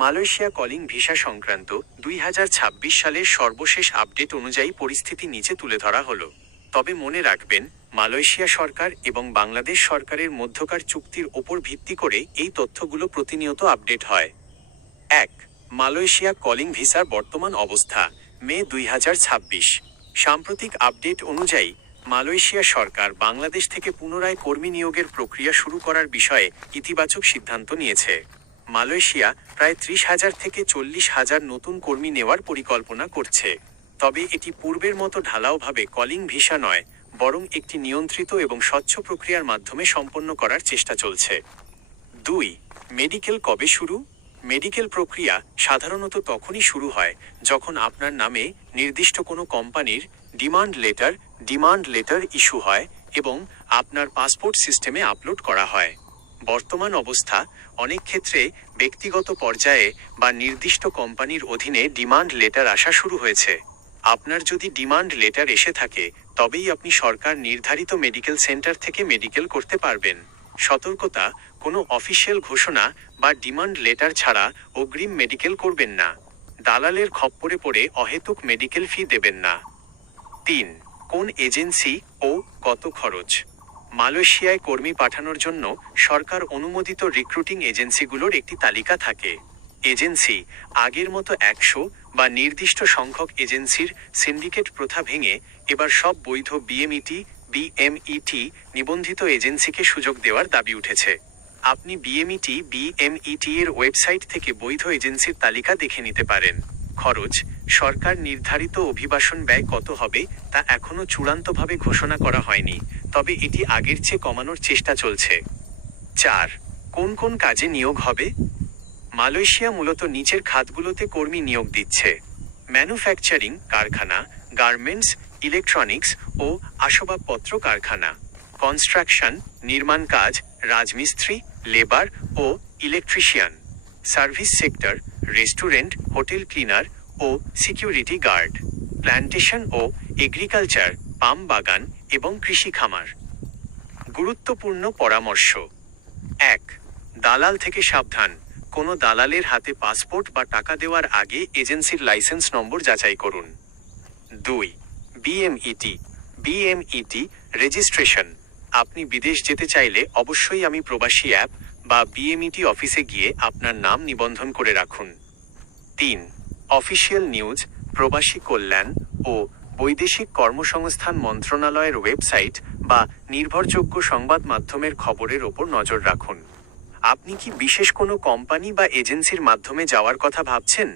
Malaysia calling visa সংক্রান্ত 2026 সালের সর্বশেষ আপডেট অনুযায়ী পরিস্থিতি নিচে তুলে ধরা হলো। তবে মনে রাখবেন, মালয়েশিয়া সরকার এবং বাংলাদেশ সরকারের মধ্যকার চুক্তির ওপর ভিত্তি করে এই তথ্যগুলো প্রতিনিয়ত আপডেট হয়। 1. মালয়েশিয়া কলিং ভিসার বর্তমান অবস্থা, মে 2026। সাম্প্রতিক আপডেট অনুযায়ী মালয়েশিয়া সরকার বাংলাদেশ থেকে পুনরায় কর্মী নিয়োগের প্রক্রিয়া শুরু করার বিষয়ে ইতিবাচক সিদ্ধান্ত নিয়েছে। মালয়েশিয়া প্রায় 30,000 থেকে 40,000 নতুন কর্মী নেওয়ার পরিকল্পনা করছে। তবে এটি পূর্বের মতো ঢালাওভাবে কলিং ভিসা নয়, বরং একটি নিয়ন্ত্রিত এবং স্বচ্ছ প্রক্রিয়ার মাধ্যমে সম্পন্ন করার চেষ্টা চলছে। 2. মেডিকেল কবে শুরু? মেডিকেল প্রক্রিয়া সাধারণত তখনই শুরু হয় যখন আপনার নামে নির্দিষ্ট কোনো কোম্পানির ডিমান্ড লেটার ইস্যু হয় এবং আপনার পাসপোর্ট সিস্টেমে আপলোড করা হয়। বর্তমান অবস্থা, অনেক ক্ষেত্রে ব্যক্তিগত পর্যায়ে বা নির্দিষ্ট কোম্পানির অধীনে ডিমান্ড লেটার আসা শুরু হয়েছে। আপনার যদি ডিমান্ড লেটার এসে থাকে, তবেই আপনি সরকার নির্ধারিত মেডিকেল সেন্টার থেকে মেডিকেল করতে পারবেন। সতর্কতা: কোনো অফিসিয়াল ঘোষণা বা ডিমান্ড লেটার ছাড়া অগ্রিম মেডিকেল করবেন না। দালালের খপ্পরে পড়ে অহেতুক মেডিকেল ফি দেবেন না। 3. কোন এজেন্সি ও কত খরচ? মালয়েশিয়ায় কর্মী পাঠানোর জন্য সরকার অনুমোদিত রিক্রুটিং এজেন্সিগুলোর একটি তালিকা থাকে। এজেন্সি আগের মতো 100 বা নির্দিষ্ট সংখ্যক এজেন্সির সিন্ডিকেট প্রথা ভেঙে এবার সব বৈধ বিএমইটি নিবন্ধিত এজেন্সিকে সুযোগ দেওয়ার দাবি উঠেছে। আপনি বিএমইটি এর ওয়েবসাইট থেকে বৈধ এজেন্সির তালিকা দেখে নিতে পারেন। খরচ: সরকার নির্ধারিত অভিবাসন ব্যয় কত হবে তা এখনও চূড়ান্তভাবে ঘোষণা করা হয়নি, তবে এটি আগের চেয়ে কমানোর চেষ্টা চলছে। 4. কোন কোন কাজে নিয়োগ হবে? মালয়েশিয়া মূলত নিচের খাতগুলোতে কর্মী নিয়োগ দিচ্ছে: ম্যানুফ্যাকচারিং কারখানা, গার্মেন্টস, ইলেকট্রনিক্স ও আসবাবপত্র কারখানা, কনস্ট্রাকশন নির্মাণ কাজ, রাজমিস্ত্রি, লেবার ও electrician, service sector, restaurant, hotel cleaner ও সিকিউরিটি গার্ড, প্ল্যান্টেশন ও এগ্রিকালচার, পাম বাগান এবং কৃষি খামার। গুরুত্বপূর্ণ পরামর্শ: 1. দালাল থেকে সাবধান। কোনো দালালের হাতে পাসপোর্ট বা টাকা দেওয়ার আগে এজেন্সির লাইসেন্স নম্বর যাচাই করুন। 2. BMET registration. আপনি বিদেশ যেতে চাইলে অবশ্যই আমি প্রবাসী অ্যাপ বা বিএমইটি অফিসে গিয়ে আপনার নাম নিবন্ধন করে রাখুন। 3. অফিসিয়াল নিউজ, প্রবাসী কল্যাণ ও বৈদেশিক কর্মসংস্থান মন্ত্রণালয়ের ওয়েবসাইট বা নির্ভরযোগ্য সংবাদ মাধ্যমের খবরের ওপর নজর রাখুন। আপনি কি বিশেষ কোনো কোম্পানি বা এজেন্সির মাধ্যমে যাওয়ার কথা ভাবছেন?